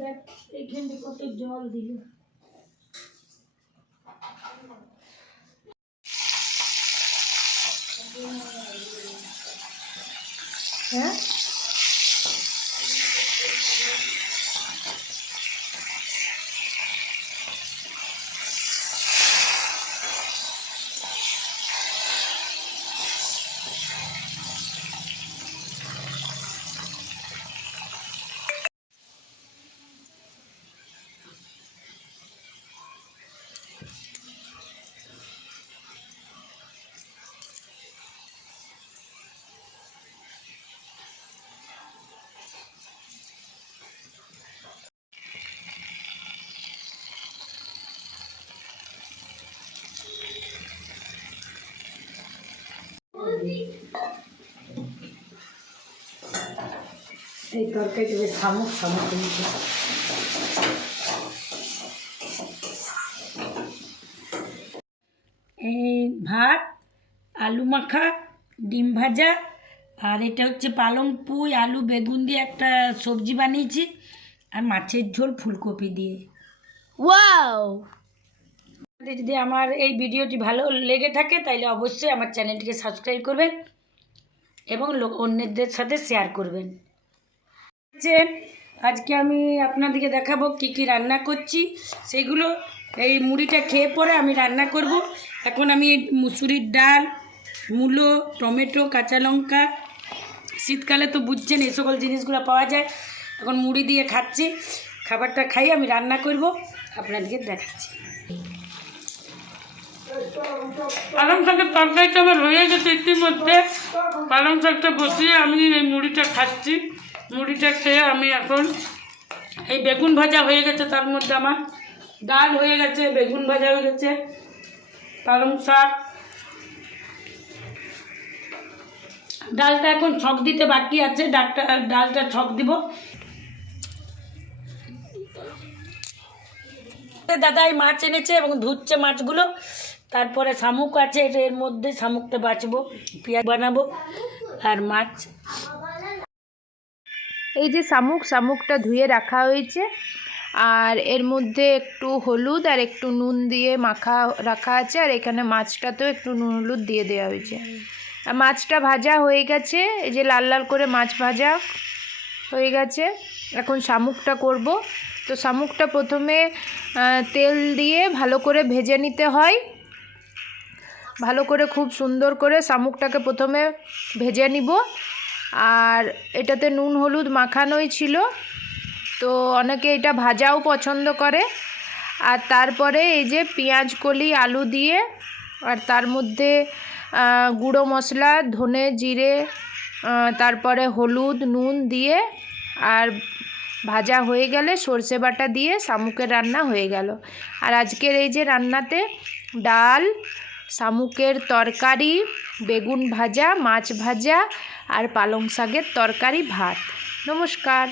দেখ এইখানে কত জল দিল। হ্যাঁ এই তরকারিটা বেশ শামুক শামুক হয়েছে। এই ভাত, আলু মাখা, ডিম ভাজা, আর এটা হচ্ছে পালং পুঁই আলু বেগুন দিয়ে একটা সবজি বানিয়েছি, আর মাছের ঝোল ফুলকপি দিয়ে। ওয়াও! যদি আমার এই ভিডিওটি ভালো লেগে থাকে তাহলে অবশ্যই আমার চ্যানেলটিকে সাবস্ক্রাইব করবেন এবং অন্যদের সাথে শেয়ার করবেন। আজকে আমি আপনাদেরকে দেখাবো কি কি রান্না করছি, সেগুলো এই মুড়িটা খেয়ে পরে আমি রান্না করব। এখন আমি মুসুরির ডাল, মূলো, টমেটো, কাঁচা লঙ্কা, শীতকালে তো বুঝছেন এই সকল জিনিসগুলো পাওয়া যায়, এখন মুড়ি দিয়ে খাচ্ছি। খাবারটা খাই আমি রান্না করব, আপনাদেরকে দেখাচ্ছি। পালং শাকের তরকারিটা আমার হয়ে গেছে ইতিমধ্যে। পালং শাকটা বসিয়ে আমি এই মুড়িটা খাচ্ছি। মুড়িটা খেয়ে আমি এখন এই বেগুন ভাজা হয়ে গেছে, তার মধ্যে আমার ডাল হয়ে গেছে, বেগুন ভাজা হয়ে গেছে, পালং শাক, ডালটা এখন ছক দিতে বাকি আছে, ডালটা ছক দিব। দাদাই মাছ এনেছে এবং ধুচ্ছে মাছগুলো, তারপরে শামুক আছে, এর মধ্যে শামুকটা বাছবো, পেঁয়াজ বানাবো আর মাছ। এই যে শামুকটা ধুয়ে রাখা হয়েছে, আর এর মধ্যে একটু হলুদ আর একটু নুন দিয়ে মাখা রাখা আছে, আর এখানে মাছটাতেও একটু নুন হলুদ দিয়ে দেওয়া হয়েছে। আর মাছটা ভাজা হয়ে গেছে, এই যে লাল লাল করে মাছ ভাজা হয়ে গেছে। এখন শামুকটা করব। তো শামুকটা প্রথমে তেল দিয়ে ভালো করে ভেজে নিতে হয়, ভালো করে খুব সুন্দর করে শামুকটাকে প্রথমে ভেজে নিব। আর এটাতে নুন হলুদ মাখানোই ছিল, তো অনেকে এটা ভাজাও পছন্দ করে। আর তারপরে এই যে পেঁয়াজ কলি আলু দিয়ে, আর তার মধ্যে গুঁড়ো মশলা ধনে জিরে, তারপরে হলুদ নুন দিয়ে, আর ভাজা হয়ে গেলে সর্ষে বাটা দিয়ে শামুকের রান্না হয়ে গেল। আর আজকের এই যে রান্নাতে ডাল, শামুকের তরকারি, বেগুন ভাজা, মাছ ভাজা আর পালং শাকের তরকারি, ভাত। নমস্কার।